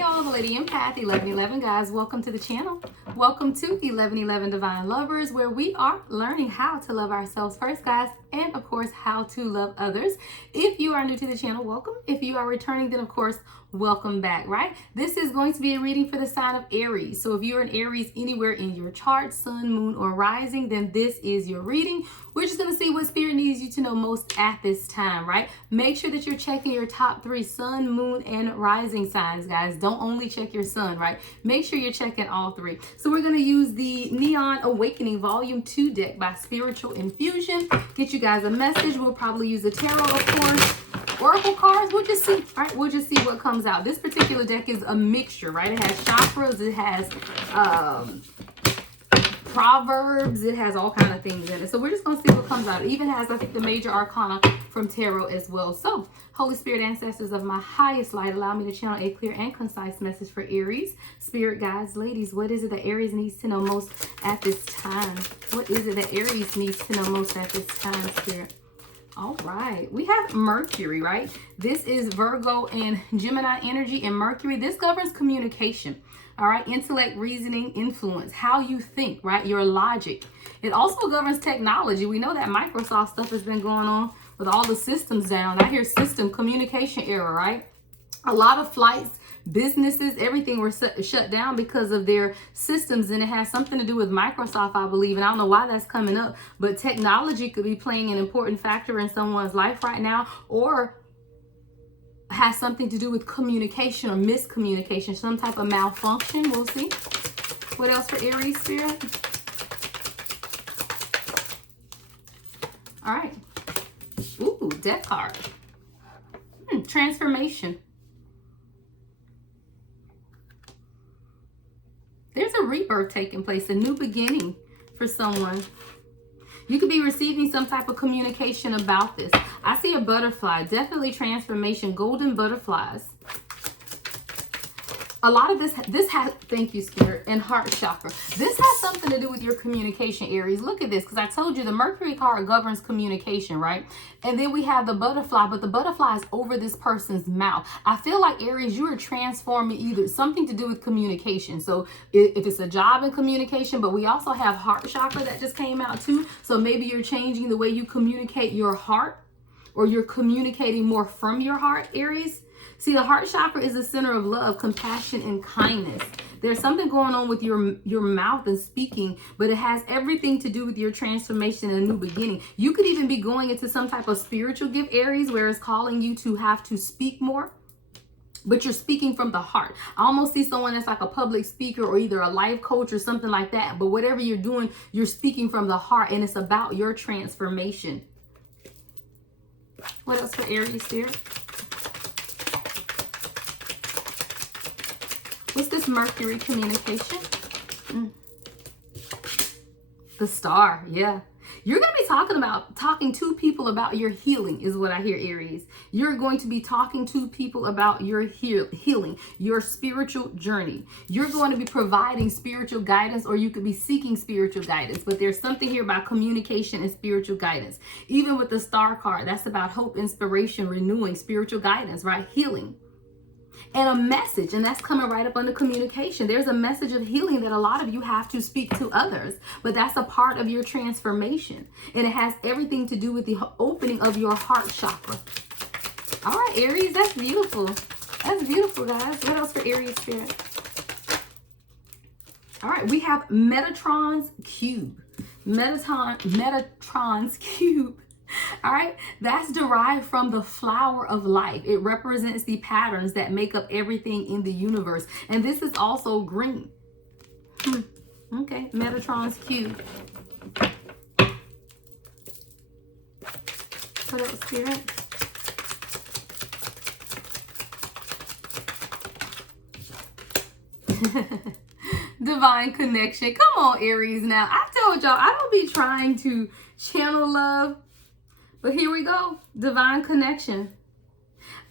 Hey all, the Lady Empath, 1111 guys, welcome to the channel. Welcome to 1111 Divine Lovers, where we are learning how to love ourselves first, guys, and of course, how to love others. If you are new to the channel, welcome. If you are returning, then of course, welcome back, right? This is going to be a reading for the sign of Aries. So if you're an Aries anywhere in your chart, sun, moon, or rising, then this is your reading. We're just going to see what Spirit needs you to know most at this time, right? Make sure that you're checking your top 3 sun, moon, and rising signs, guys. Don't only check your sun, right? Make sure you're checking all 3. So we're going to use the Neon Awakening Volume 2 deck by Spiritual Infusion. Get you guys a message. We'll probably use the tarot, of course. Oracle cards, we'll just see, right? We'll just see what comes out. This particular deck is a mixture, right? It has chakras, it has proverbs, it has all kind of things in it. So we're just going to see what comes out. It even has, I think, the major arcana from tarot as well. So, Holy Spirit, ancestors of my highest light, allow me to channel a clear and concise message for Aries. Spirit guides, ladies, what is it that Aries needs to know most at this time? What is it that Aries needs to know most at this time, Spirit? All right, we have Mercury, right? This is Virgo and Gemini energy, and Mercury, this governs communication, all right? Intellect, reasoning, influence, how you think, right? Your logic. It also governs technology. We know that Microsoft stuff has been going on with all the systems down. I hear system communication error, right? A lot of flights, businesses, everything were shut down because of their systems, and it has something to do with Microsoft, I believe, and I don't know why that's coming up, but technology could be playing an important factor in someone's life right now, or has something to do with communication or miscommunication, some type of malfunction. We'll see. What else for Aries, Spirit? All right. Ooh, death card. Transformation. There's a rebirth taking place, a new beginning for someone. You could be receiving some type of communication about this. I see a butterfly, definitely transformation, golden butterflies. A lot of this has, thank you, Spirit, and heart chakra. This has something to do with your communication, Aries. Look at this, because I told you the Mercury card governs communication, right? And then we have the butterfly, but the butterfly is over this person's mouth. I feel like, Aries, you are transforming either something to do with communication. So if it's a job in communication, but we also have heart chakra that just came out too. So maybe you're changing the way you communicate your heart, or you're communicating more from your heart, Aries. See, the heart chakra is the center of love, compassion, and kindness. There's something going on with your mouth and speaking, but it has everything to do with your transformation and a new beginning. You could even be going into some type of spiritual gift, Aries, where it's calling you to have to speak more, but you're speaking from the heart. I almost see someone that's like a public speaker or either a life coach or something like that. But whatever you're doing, you're speaking from the heart, and it's about your transformation. What else for Aries, Spirit? What's this Mercury communication? The Star, yeah. You're going to be talking to people about your healing is what I hear, Aries. You're going to be talking to people about your healing, your spiritual journey. You're going to be providing spiritual guidance, or you could be seeking spiritual guidance. But there's something here about communication and spiritual guidance. Even with the Star card, that's about hope, inspiration, renewing, spiritual guidance, right? Healing. And a message, and that's coming right up under communication. There's a message of healing that a lot of you have to speak to others, but that's a part of your transformation, and it has everything to do with the opening of your heart chakra. All right, Aries, that's beautiful. That's beautiful, guys. What else for Aries, Spirit? All right, we have Metatron's Cube. Metatron's Cube. All right, that's derived from the flower of life. It represents the patterns that make up everything in the universe. And this is also green. Okay, Metatron's Cube. What else, Spirit? Divine connection. Come on, Aries. Now, I told y'all, I don't be trying to channel love. But here we go, divine connection.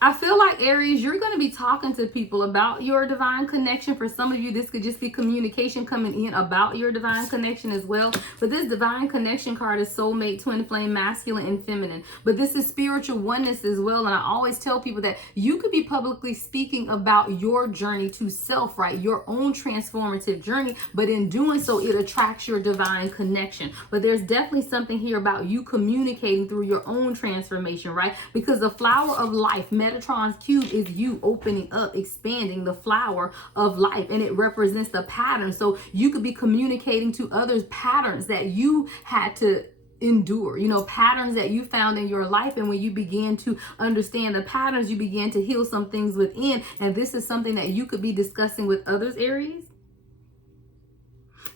I feel like, Aries, you're going to be talking to people about your divine connection. For some of you, this could just be communication coming in about your divine connection as well. But this divine connection card is soulmate, twin flame, masculine, and feminine. But this is spiritual oneness as well. And I always tell people that you could be publicly speaking about your journey to self, right? Your own transformative journey. But in doing so, it attracts your divine connection. But there's definitely something here about you communicating through your own transformation, right? Because the flower of life, Metatron's cube, is you opening up, expanding the flower of life, and it represents the pattern. So you could be communicating to others patterns that you had to endure, patterns that you found in your life. And when you begin to understand the patterns, you begin to heal some things within. And this is something that you could be discussing with others, Aries.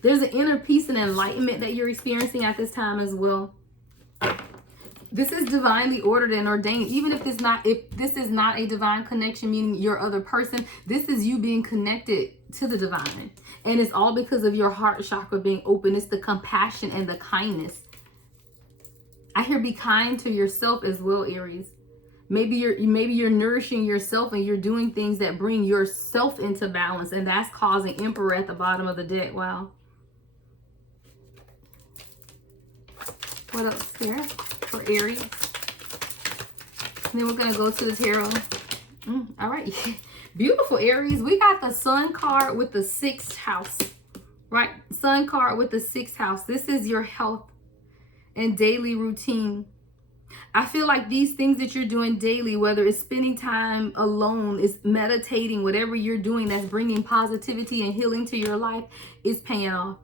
There's an inner peace and enlightenment that you're experiencing at this time as well. This is divinely ordered and ordained. Even if this is not a divine connection, meaning your other person, this is you being connected to the divine. And it's all because of your heart chakra being open. It's the compassion and the kindness. I hear be kind to yourself as well, Aries. Maybe you're nourishing yourself and you're doing things that bring yourself into balance, and that's causing Emperor at the bottom of the deck. Wow. What else here for Aries? And then we're going to go to the tarot. All right. Beautiful, Aries. We got the Sun card with the 6th house, right? Sun card with the 6th house. This is your health and daily routine. I feel like these things that you're doing daily, whether it's spending time alone, is meditating, whatever you're doing that's bringing positivity and healing to your life, is paying off.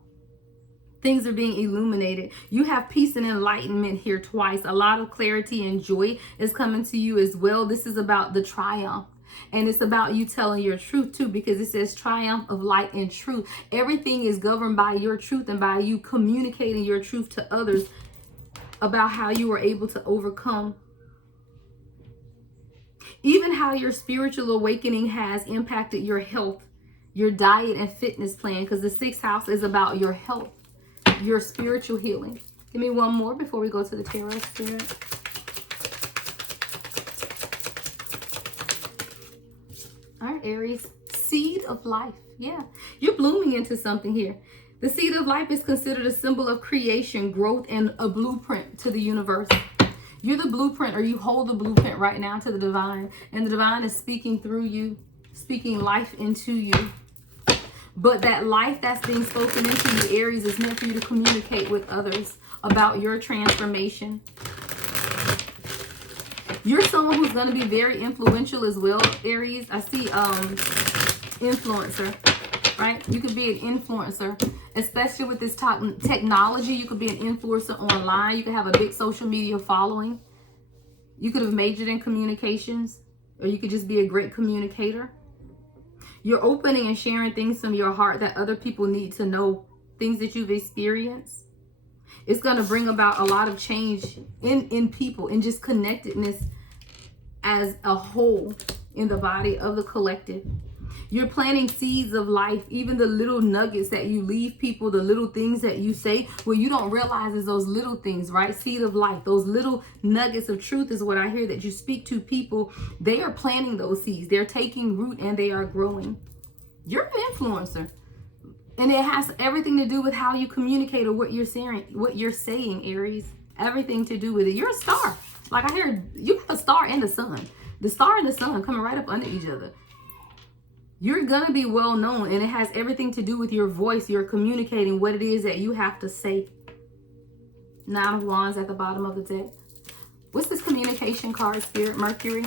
Things are being illuminated. You have peace and enlightenment here twice. A lot of clarity and joy is coming to you as well. This is about the triumph. And it's about you telling your truth too, because it says triumph of light and truth. Everything is governed by your truth and by you communicating your truth to others about how you were able to overcome. Even how your spiritual awakening has impacted your health, your diet and fitness plan, because the 6th house is about your health, your spiritual healing. Give me one more before we go to the tarot spirit. All right, Aries, seed of life. Yeah, you're blooming into something here. The seed of life is considered a symbol of creation, growth, and a blueprint to the universe. You're the blueprint, or you hold the blueprint right now to the divine. And the divine is speaking through you, speaking life into you. But that life that's being spoken into you, Aries, is meant for you to communicate with others about your transformation. You're someone who's going to be very influential as well, Aries. I see influencer, right? You could be an influencer, especially with this technology. You could be an influencer online. You could have a big social media following. You could have majored in communications, or you could just be a great communicator. You're opening and sharing things from your heart that other people need to know, things that you've experienced. It's going to bring about a lot of change in people, and just connectedness as a whole in the body of the collective. You're planting seeds of life, even the little nuggets that you leave people, the little things that you say, what you don't realize is those little things, right? Seed of life, those little nuggets of truth is what I hear that you speak to people. They are planting those seeds. They're taking root and they are growing. You're an influencer. And it has everything to do with how you communicate or what you're saying, Aries. Everything to do with it. You're a star. Like I hear, you have a star and the sun. The star and the sun coming right up under each other. You're going to be well known, and it has everything to do with your voice. You're communicating what it is that you have to say. 9 of Wands at the bottom of the deck. What's this communication card, Spirit? Mercury,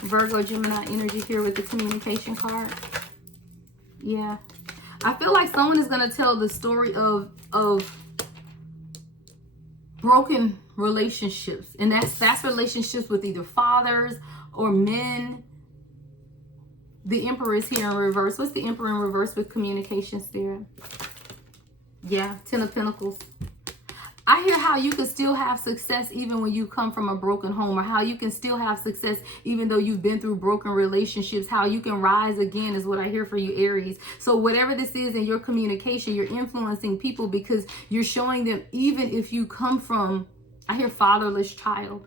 Virgo, Gemini energy here with the communication card. Yeah. I feel like someone is going to tell the story of broken relationships. And that's relationships with either fathers or men. The Emperor is here in reverse. What's the Emperor in reverse with communication, Spirit? Yeah, 10 of Pentacles. I hear how you can still have success even when you come from a broken home, or how you can still have success even though you've been through broken relationships, how you can rise again is what I hear for you, Aries. So whatever this is in your communication, you're influencing people because you're showing them, even if you come from, I hear fatherless child,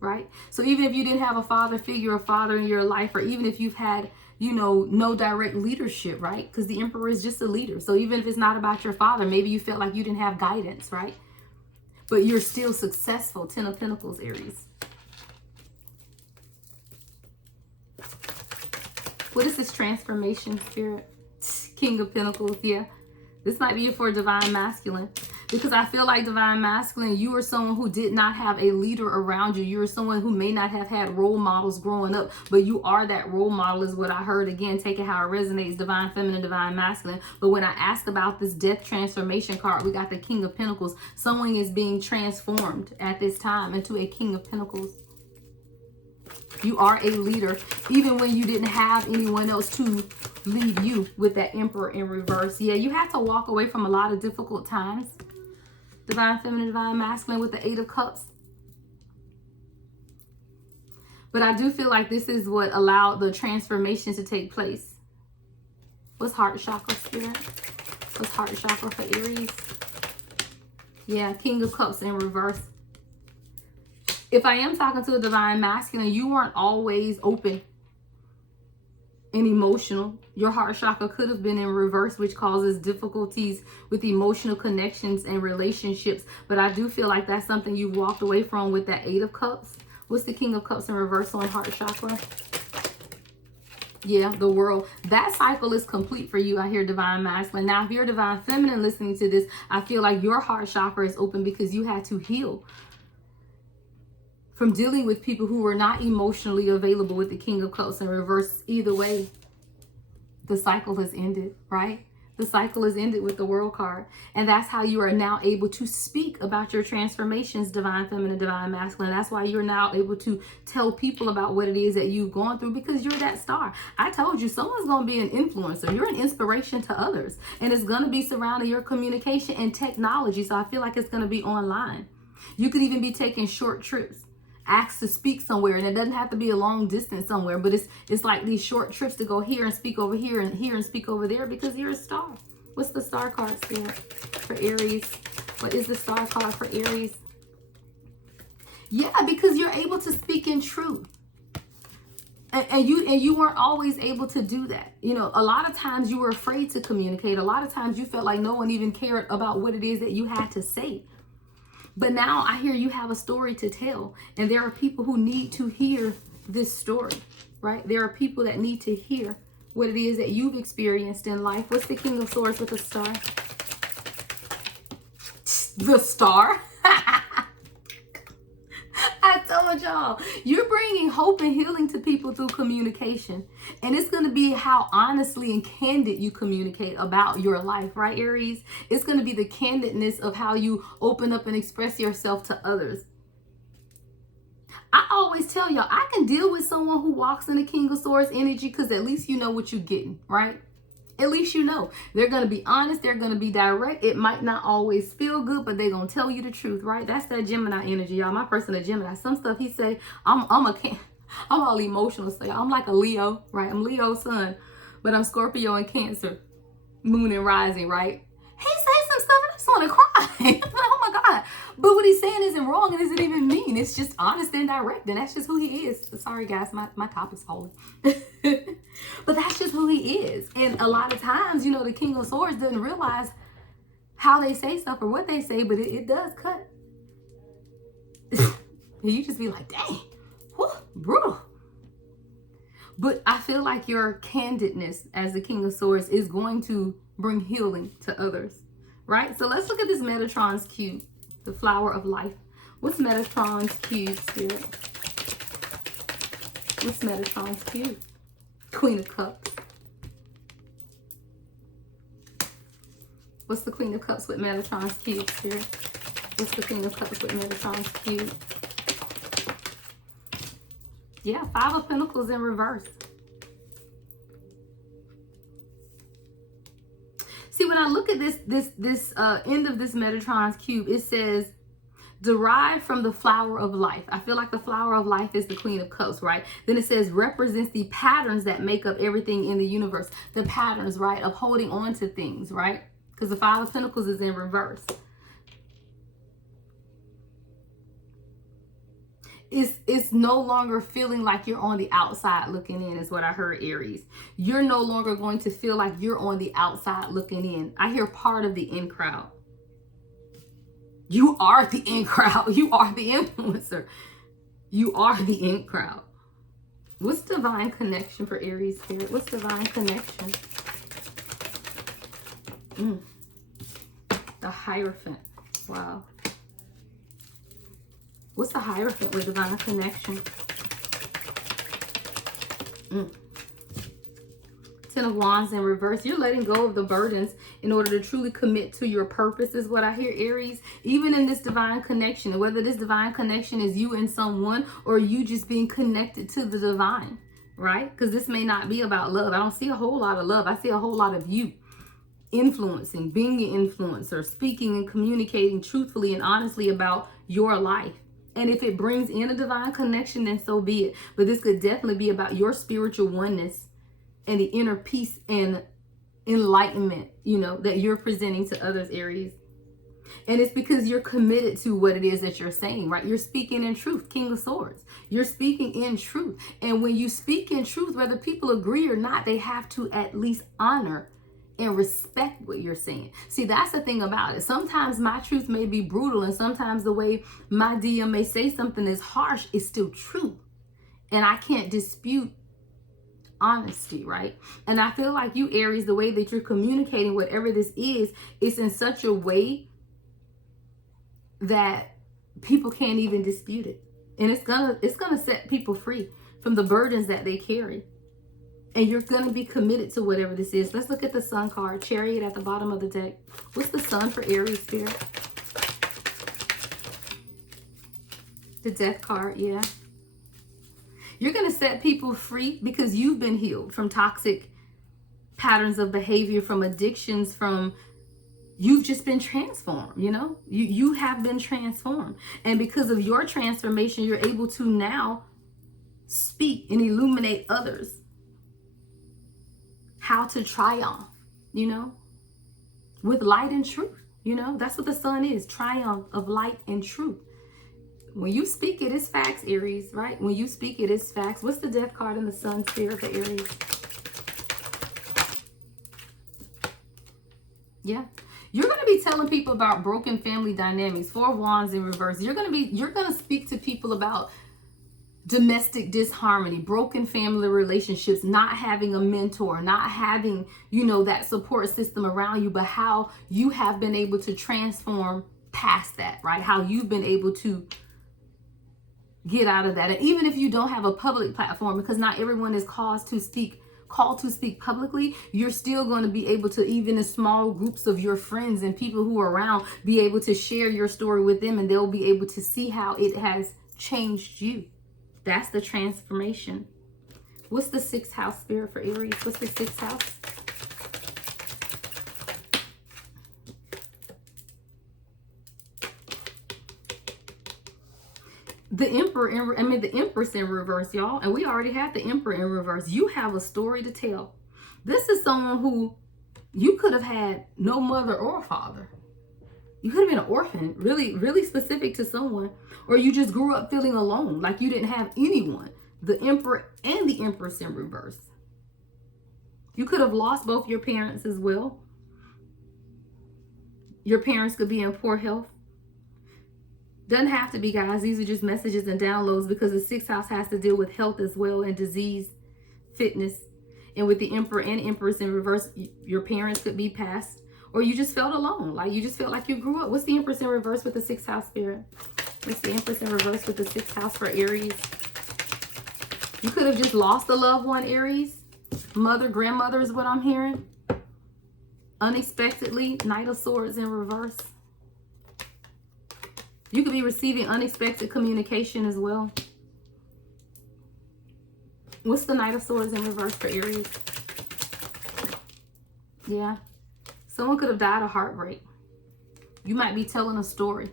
right? So even if you didn't have a father figure, a father in your life, or even if you've had, you know, no direct leadership, right? Because the Emperor is just a leader. So even if it's not about your father, maybe you felt like you didn't have guidance, right? But you're still successful. 10 of Pentacles, Aries. What is this transformation, Spirit? King of Pentacles, yeah. This might be for Divine Masculine. Because I feel like Divine Masculine, you are someone who did not have a leader around you. You are someone who may not have had role models growing up, but you are that role model is what I heard. Again, take it how it resonates, Divine Feminine, Divine Masculine. But when I asked about this death transformation card, we got the King of Pentacles. Someone is being transformed at this time into a King of Pentacles. You are a leader, even when you didn't have anyone else to lead you with that Emperor in reverse. Yeah, you had to walk away from a lot of difficult times. Divine Feminine, Divine Masculine with the 8 of Cups. But I do feel like this is what allowed the transformation to take place. What's heart chakra, Spirit? What's heart chakra for Aries? Yeah, King of Cups in reverse. If I am talking to a Divine Masculine, you weren't always open and emotional. Your heart chakra could have been in reverse, which causes difficulties with emotional connections and relationships. But I do feel like that's something you've walked away from with that 8 of Cups. What's the King of Cups in reverse on heart chakra? Yeah, the World. That cycle is complete for you. I hear Divine Masculine. Now, if you're Divine Feminine listening to this, I feel like your heart chakra is open because you had to heal from dealing with people who were not emotionally available with the King of Cups in reverse. Either way, the cycle has ended, right? The cycle is ended with the World card. And that's how you are now able to speak about your transformations, Divine Feminine, Divine Masculine. That's why you're now able to tell people about what it is that you've gone through, because you're that star. I told you, someone's going to be an influencer. You're an inspiration to others. And it's going to be surrounding your communication and technology. So I feel like it's going to be online. You could even be taking short trips, asked to speak somewhere, and it doesn't have to be a long distance somewhere, but it's like these short trips to go here and speak over here and speak over there, because you're a star. What's the star card, Spirit, for Aries? What is the star card for Aries? Yeah, because you're able to speak in truth. And you weren't always able to do that. You know, a lot of times you were afraid to communicate. A lot of times you felt like no one even cared about what it is that you had to say. But now I hear you have a story to tell, and there are people who need to hear this story, right? There are people that need to hear what it is that you've experienced in life. What's the King of Swords with the star? The star? I told y'all, you're bringing hope and healing to people through communication. And it's going to be how honestly and candid you communicate about your life, right, Aries? It's going to be the candidness of how you open up and express yourself to others. I always tell y'all, I can deal with someone who walks in the King of Swords energy, because at least you know what you're getting, right? At least you know. They're going to be honest. They're going to be direct. It might not always feel good, but they're going to tell you the truth, right? That's that Gemini energy, y'all. My person, a Gemini. Some stuff he say, I'm all emotional. So I'm like a Leo, right? I'm Leo sun, but I'm Scorpio and Cancer, moon and rising, right? He says some stuff and I just want to cry. I'm like, oh my God. But what he's saying isn't wrong and isn't even mean. It's just honest and direct. And that's just who he is. Sorry, guys. My top is falling. But that's just who he is. And a lot of times, you know, the King of Swords doesn't realize how they say stuff or what they say, but it does cut. And you just be like, dang, whew, brutal. But I feel like your candidness as the King of Swords is going to bring healing to others, right? So let's look at this Metatron's cube, the flower of life. What's Metatron's cube, Spirit? What's Metatron's cube? Queen of Cups. What's the Queen of Cups with Metatron's cube, Spirit? What's the Queen of Cups with Metatron's cube? Yeah, 5 of Pentacles in reverse. See, when I look at this end of this Metatron's cube, it says, derived from the flower of life. I feel like the flower of life is the Queen of Cups, right? Then it says represents the patterns that make up everything in the universe. The patterns, right, of holding on to things, right? Because the 5 of Pentacles is in reverse. It's no longer feeling like you're on the outside looking in, is what I heard, Aries. You're no longer going to feel like you're on the outside looking in. I hear part of the in crowd. You are the in crowd. You are the influencer. You are the in crowd. What's divine connection for Aries spirit? What's divine connection? The Hierophant. Wow. What's the Hierophant with divine connection? Ten of Wands in reverse. You're letting go of the burdens in order to truly commit to your purpose, is what I hear, Aries. Even in this divine connection, whether this divine connection is you and someone or you just being connected to the divine, right? Because this may not be about love. I don't see a whole lot of love. I see a whole lot of you influencing, being an influencer, speaking and communicating truthfully and honestly about your life. And if it brings in a divine connection, then so be it. But this could definitely be about your spiritual oneness and the inner peace and enlightenment, you know, that you're presenting to others, Aries. And it's because you're committed to what it is that you're saying, right? You're speaking in truth, King of Swords. You're speaking in truth. And when you speak in truth, whether people agree or not, they have to at least honor and respect what you're saying. See, that's the thing about it. Sometimes my truth may be brutal, and sometimes the way my DM may say something is harsh is still true. And I can't dispute honesty, right? And I feel like you, Aries, the way that you're communicating whatever this is, it's in such a way that people can't even dispute it. And it's gonna set people free from the burdens that they carry. And you're going to be committed to whatever this is. Let's look at the Sun card. Chariot at the bottom of the deck. What's the Sun for Aries spirit? The Death card, yeah. You're going to set people free because you've been healed from toxic patterns of behavior, from addictions, from... You've just been transformed, you know? You have been transformed. And because of your transformation, you're able to now speak and illuminate others how to triumph, you know, with light and truth. You know, that's what the Sun is, triumph of light and truth. When you speak it, it's facts, Aries, right? When you speak it, it's facts. What's the Death card in the Sun spirit for Aries? Yeah. You're going to be telling people about broken family dynamics, 4 of Wands in reverse. You're going to speak to people about domestic disharmony, broken family relationships, not having a mentor, not having, you know, that support system around you, but how you have been able to transform past that, right? How you've been able to get out of that. And even if you don't have a public platform, because not everyone is called to speak publicly, you're still going to be able to, even in small groups of your friends and people who are around, be able to share your story with them, and they'll be able to see how it has changed you. That's the transformation. What's the 6th house spirit for Aries? What's the 6th house? The the Empress in reverse, y'all. And we already had the Emperor in reverse. You have a story to tell. This is someone who you could have had no mother or father. You could have been an orphan, really, really specific to someone. Or you just grew up feeling alone, like you didn't have anyone. The Emperor and the Empress in reverse. You could have lost both your parents as well. Your parents could be in poor health. Doesn't have to be, guys. These are just messages and downloads, because the 6th house has to deal with health as well, and disease, fitness. And with the Emperor and Empress in reverse, your parents could be passed. Or you just felt alone. Like you just felt like you grew up. What's the Empress in reverse with the 6th house spirit? What's the Empress in reverse with the 6th house for Aries? You could have just lost a loved one, Aries. Mother, grandmother is what I'm hearing. Unexpectedly, Knight of Swords in reverse. You could be receiving unexpected communication as well. What's the Knight of Swords in reverse for Aries? Yeah. Someone could have died of heartbreak. You might be telling a story.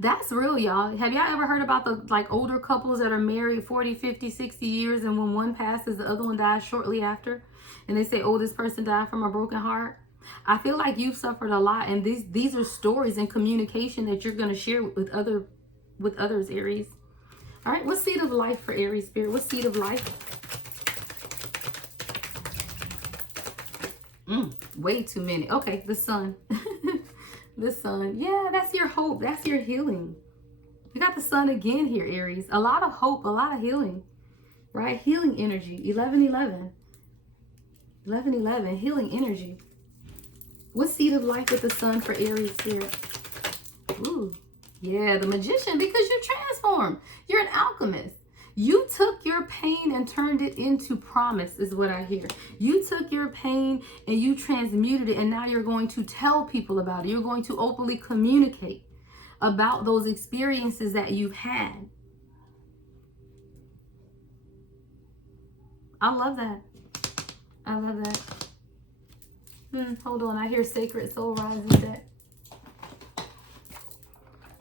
That's real, y'all. Have y'all ever heard about the older couples that are married 40, 50, 60 years, and when one passes, the other one dies shortly after? And they say, oh, this person died from a broken heart. I feel like you've suffered a lot, and these are stories and communication that you're going to share with others, Aries. All right, what seed of life for Aries spirit? What seed of life? Way too many. Okay, the sun. The sun. Yeah, that's your hope. That's your healing. You got the sun again here, Aries. A lot of hope, a lot of healing, right? Healing energy. 1111. 1111, healing energy. What seed of life with the sun for Aries spirit? Ooh, yeah, the magician, because you transformed. You're an alchemist. You took your pain and turned it into promise, is what I hear. You took your pain and you transmuted it, and now you're going to tell people about it. You're going to openly communicate about those experiences that you've had. I love that. I love that. Hold on, I hear sacred soul rises that.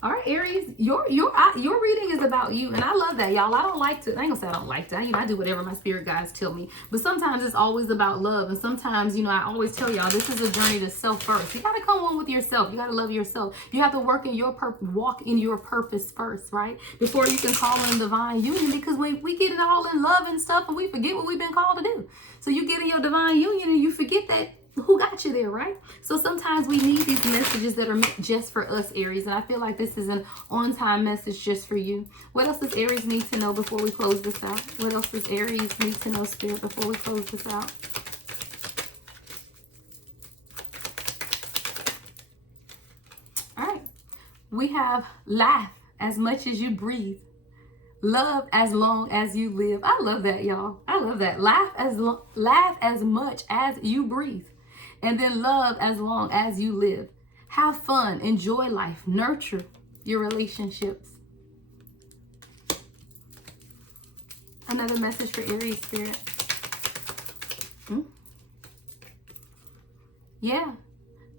All right, Aries, your reading is about you, and I love that, y'all. I ain't gonna say I don't like that. I do whatever my spirit guides tell me, but sometimes it's always about love, and sometimes, I always tell y'all this is a journey to self first. You gotta come on with yourself. You gotta love yourself. You have to walk in your purpose first, right? Before you can call in divine union, because when we get it all in love and stuff, and we forget what we've been called to do. So you get in your divine union and you forget that. Who got you there, right? So sometimes we need these messages that are meant just for us, Aries. And I feel like this is an on-time message just for you. What else does Aries need to know before we close this out? What else does Aries need to know, Spirit, before we close this out? All right. We have laugh as much as you breathe. Love as long as you live. I love that, y'all. I love that. Laugh as much as you breathe. And then love as long as you live. Have fun, enjoy life, nurture your relationships. Another message for Aries spirit. Yeah.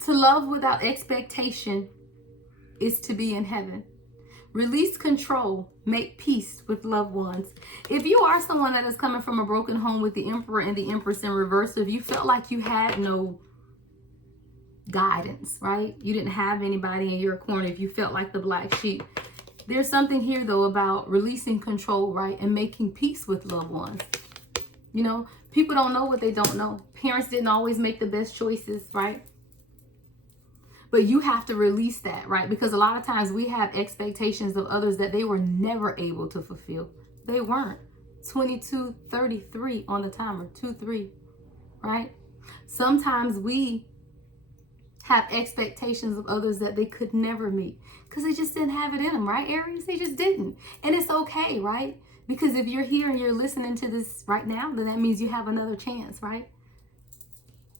To love without expectation is to be in heaven. Release control. Make peace with loved ones. If you are someone that is coming from a broken home with the Emperor and the Empress in reverse, if you felt like you had no guidance, right? You didn't have anybody in your corner. If you felt like the black sheep, there's something here though about releasing control, right? And making peace with loved ones. People don't know what they don't know. Parents didn't always make the best choices, right? But you have to release that, right? Because a lot of times we have expectations of others that they were never able to fulfill. They weren't. 22:33 on the timer, 2-3, right? Sometimes we have expectations of others that they could never meet because they just didn't have it in them, right, Aries? They just didn't. And it's okay, right? Because if you're here and you're listening to this right now, then that means you have another chance, right?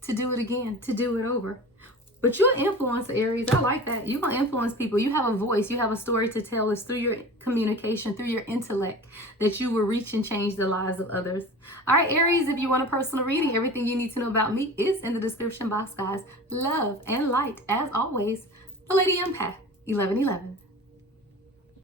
To do it again, to do it over. But you're an influencer, Aries. I like that. You're going to influence people. You have a voice. You have a story to tell. It's through your communication, through your intellect, that you will reach and change the lives of others. All right, Aries, if you want a personal reading, everything you need to know about me is in the description box, guys. Love and light, as always, the Lady Empath, 1111.